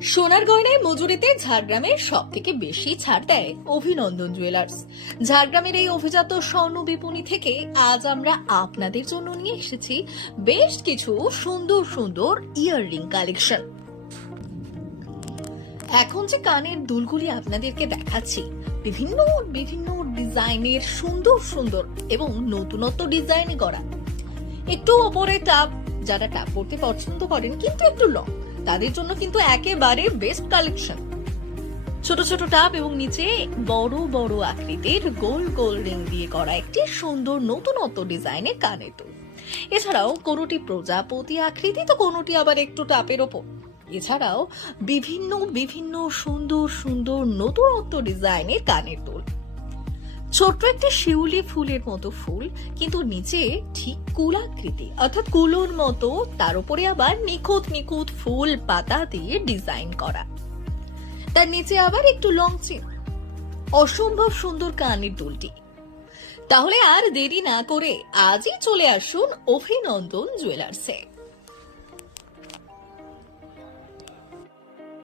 সোনার গয়নায় মজুরিতে ঝাড়গ্রামের সব থেকে বেশি ছাড় দেয় অভিনন্দন জুয়েলার্স। ঝাড়গ্রামের এই অভিজাত স্বর্ণ বিপণী থেকে আজ আমরা আপনাদের জন্য নিয়ে এসেছি বেশ কিছু সুন্দর সুন্দর ইয়াররিং কালেকশন। এখন যে কানের দুলগুলি আপনাদেরকে দেখাচ্ছি বিভিন্ন বিভিন্ন ডিজাইনের সুন্দর সুন্দর এবং নতুনত্ব ডিজাইনে করা। একটু ওপরে টাপ, যারা টাপ পড়তে পছন্দ করেন কিন্তু একটু লং, তাদের জন্য কিন্তু একেবারে বেস্ট কালেকশন। ছোট ছোট টাপ এবং নিচে বড় বড় আকৃতির গোল গোল রিং দিয়ে করা একটি সুন্দর নতুনত্ব ডিজাইনের কানের দুল। এছাড়াও কোনোটি প্রজাপতি আকৃতি, তো কোনোটি আবার একটু টাপের ওপর। এছাড়াও বিভিন্ন বিভিন্ন সুন্দর সুন্দর নতুনত্ব ডিজাইনের কানের দুল। ছোট্ট একটি শিউলি ফুলের মতো ফুল, কিন্তু নিচে ঠিক কুলাকৃতি অর্থাৎ কুলোর মতো, তার উপরে আবার নিখুঁত নিখুঁত ফুল পাতা দিয়ে ডিজাইন করা। তার নিচে আবার একটু লং চেন। অসম্ভব সুন্দর কানের দুলটি। তাহলে আর দেরি না করে আজই চলে আসুন অভিনন্দন জুয়েলার্সে।